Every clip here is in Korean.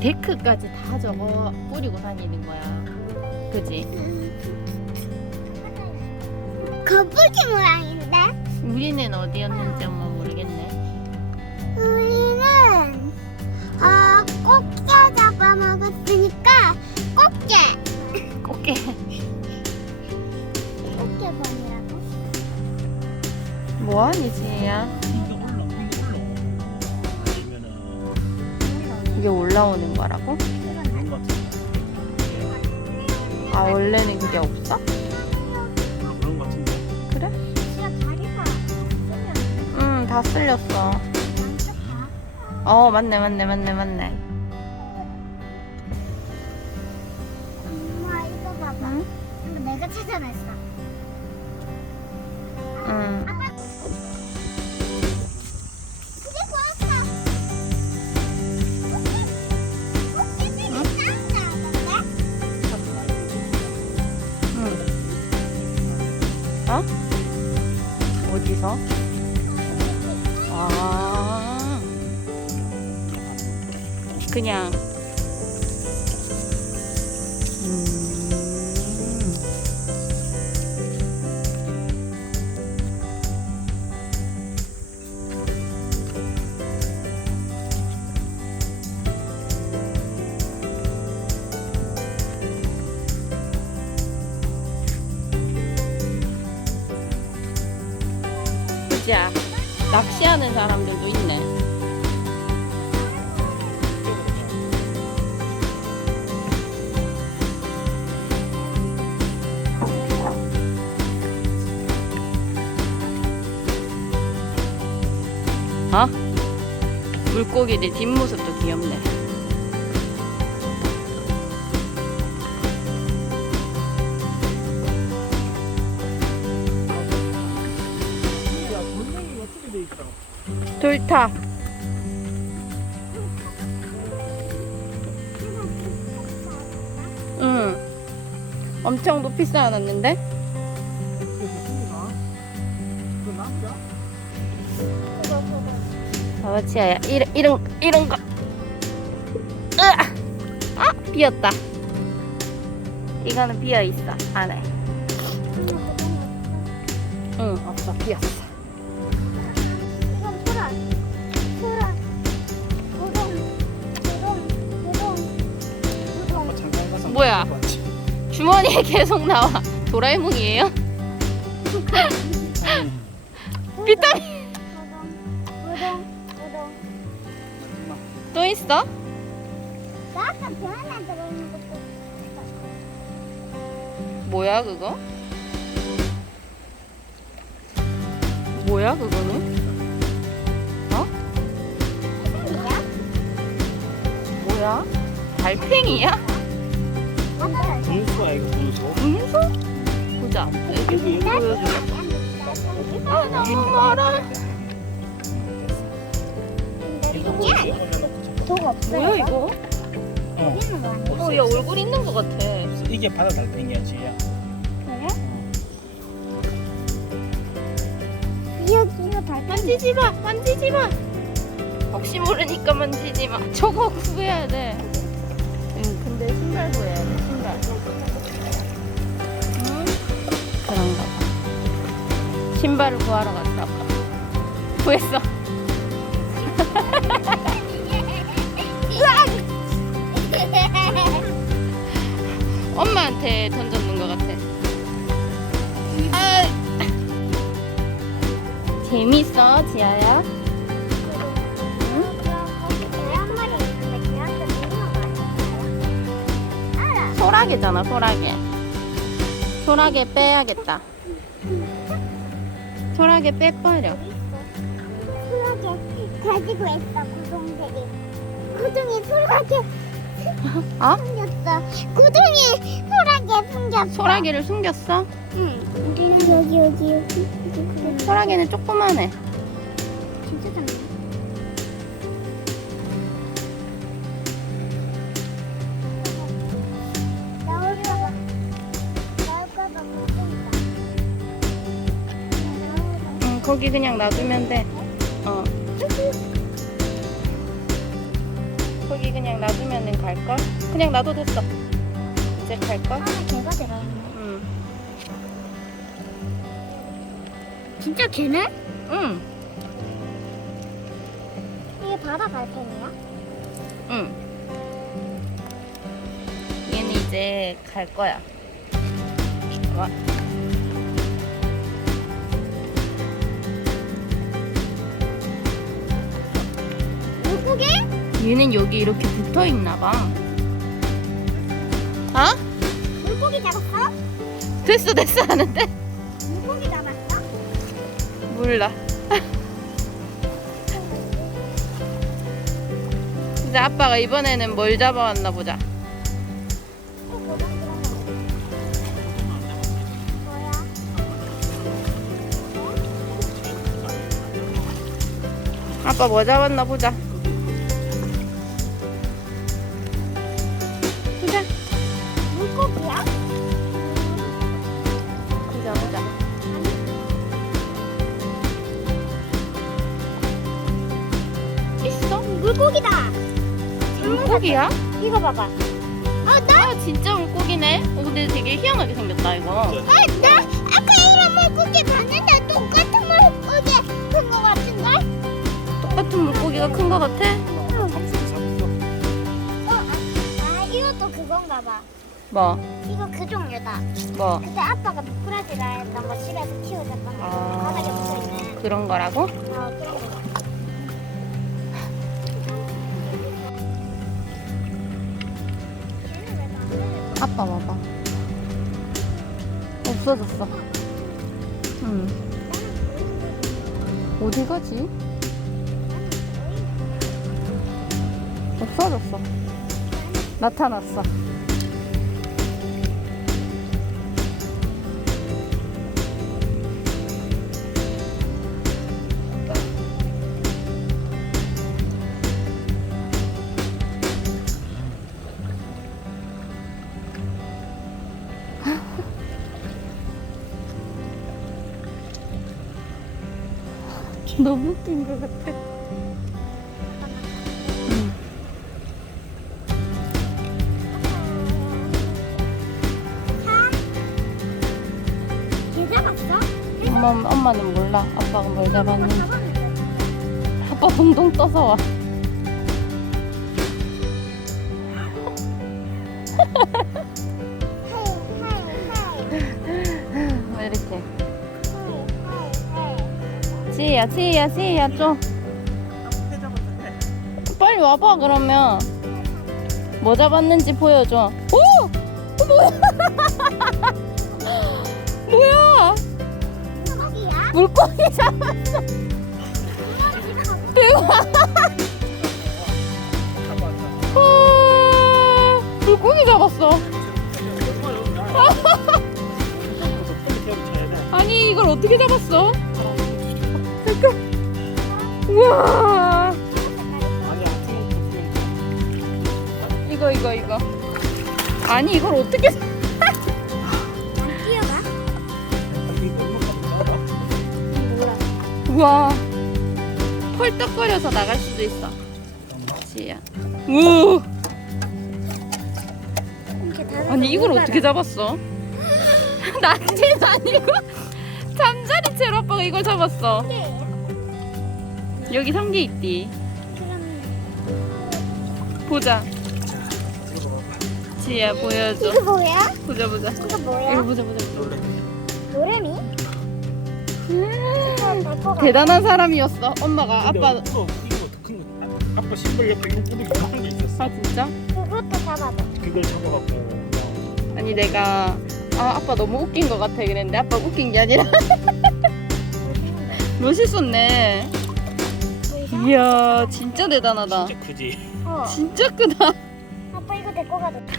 데크까지 다 저거 뿌리고 다니는 거야. 그지? 거북이 모양인데? 우리는 어디였는지 엄마 모르겠네. 우리는 어, 꽃게 잡아먹었으니까 꽃게 꽃게. 꽃게번이라고 뭐하니 지혜야? 이게 올라오는 거라고? 아 원래는 그게 없어? 그래? 응, 다 쓸렸어. 어, 맞네, 맞네, 맞네, 맞네. 어디서? 아. 그냥. 낚시하는 사람들도 있네. 어? 물고기들 뒷모습도 귀엽네. 돌탑. 응. 엄청 높이 쌓아놨는데? 지아야, 이런, 이런, 이런 거. 으아! 아, 비었다. 이거는 비어 있어, 안에. 응, 없어, 비었어. 주머니에 계속 나와. 도라에몽이에요? 음. 비타민 또 있어? 뭐야, 그거? 뭐야, 그거는? 어? 뭐야? 달팽이야? 맞아요. 이거 분수 분수? 보자. 여기 보여줘. 아, 너무 멀어. 이게 도가 없어요. 뭐야, 이거? 어 아니야? 어, 얘 얼굴 있는 것 같아. 이게 바다 달팽이야 지야 그래? 여기 이거 달팽이. 만지지 마, 만지지 마. 혹시 모르니까 만지지 마. 저거 구해야 돼. 응, 근데 신발 구해야 돼, 신발을 구하러 갔다. 와. 구했어. 엄마한테 던졌는 것 같아. 아. 재밌어, 지아야? 소라게잖아, 소라게. 소라게 빼야겠다. 소라게 빼버려. 소라게 가지고 있어 구동들이. 구동이 소라게 어? 숨겼어. 구동이 소라게 숨겼어. 소라게를 숨겼어? 응. 여기 여기 여기 여기. 소라게는 조그만해. 진짜 작네. 응, 거기 그냥 놔두면 돼. 어. 거기 그냥 놔두면은 갈걸? 그냥 놔둬 됐어. 이제 갈걸? 아, 개가 들어있네. 응. 진짜 개네? 응. 이게 바다 달팽이야? 응. 얘는 이제 갈 거야. 와. 물고기? 얘는 여기 이렇게 붙어 있나 봐. 어? 물고기 잡았어? 됐어 됐어 하는데? 물고기 잡았어? 몰라. 이제 아빠가 이번에는 뭘 잡아왔나 보자. 어, 뭐가 뭐야? 아빠 뭐 잡았나 보자. 보자. 물고기야? 보자 보자. 있어? 물고기다. 물고기야? 이거 봐봐. 아, 나, 아 진짜 물고기네. 어, 근데 되게 희한하게 생겼다 이거. 아, 나 아까 이런 물고기 봤는데 똑같은 물고기 본거 같은데? 똑같은 물고기가 큰 거 같아? 그건가 봐. 뭐? 이거 그 종류다. 뭐? 그때 아빠가 미꾸라지라 했던 거 집에서 키우셨던 거. 아. 바닥에 붙어 있는. 그런 거라고? 어, 그런 거. 아빠 봐봐. 없어졌어. 응. 어디 가지? 없어졌어. 나타났어. 너무 웃긴 것 같아. 엄마, 엄마는 몰라. 아빠가 뭘 잡았는지. 아빠 동동 떠서 와. 왜 이렇게. 지희야, 지희야, 지희야, 좀. 빨리 와봐, 그러면. 뭐 잡았는지 보여줘. 오! 뭐야? 물고기 잡았어. 대박. 와, 물고기 잡았어. 아니 이걸 어떻게 잡았어? 우와. 이거 이거 이거. 아니 이걸 어떻게? 우와. 펄떡거려서 나갈 수도 있어. 지야. 우. 아니 이걸 어떻게 잡았어? 낚시는 아니고 잠자리 채로 아빠가 이걸 잡았어. 여기 성게 있디. 보자. 지야 보여줘. 이거 뭐야? 보자 보자. 이거 이거 뭐야? 보자 보자. 노래미? 대단한 사람이었어. 엄마가 아빠. 이거 이거 큰 거. 아빠 신발 옆에 이거 뿌리 작은 게 있었어. 아 진짜? 그것도 잡아봐. 그걸 잡아갖고. 아니 내가 아 아빠 너무 웃긴 것 같아 그랬는데 아빠 웃긴 게 아니라 멋있었네. 이야 진짜 대단하다. 진짜 크지. 어. 진짜 크다. 아빠 이거 데리고 가도 돼.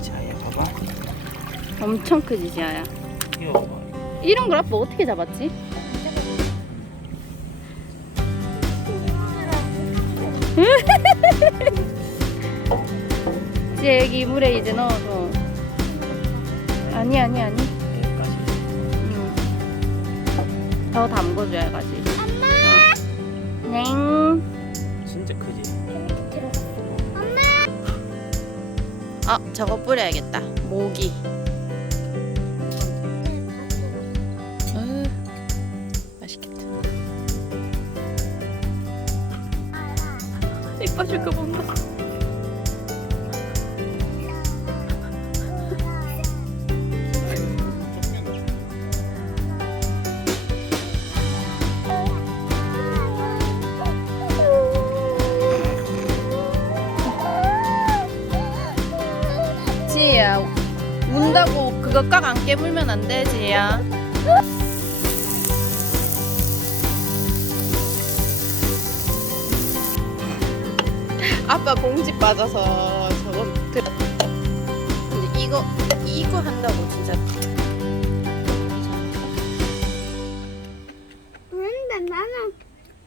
자야 봐봐. 엄청 크지 지아야. 이거 봐봐. 이런 걸 아빠 어떻게 잡았지? 이제 여기 물에 이제 넣어서. 아니 아니 아니. 여기까지 음. 더 담궈줘야지. 엄마! 냉 진짜 크지? 엄마! 아 저거 뿌려야겠다. 모기. 입 빠질까 본다 지혜야 운다고 그거 깍 안 깨물면 안 돼 지혜야 아빠 봉지 빠져서 저건 들 근데 이거 이거 한다고 진짜 근데 나는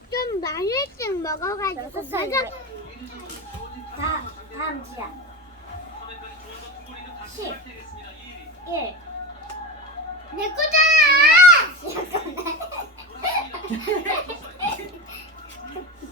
좀 많이씩 먹어가지고 맞아. 다 다음 지야. 10 1 내 거잖아!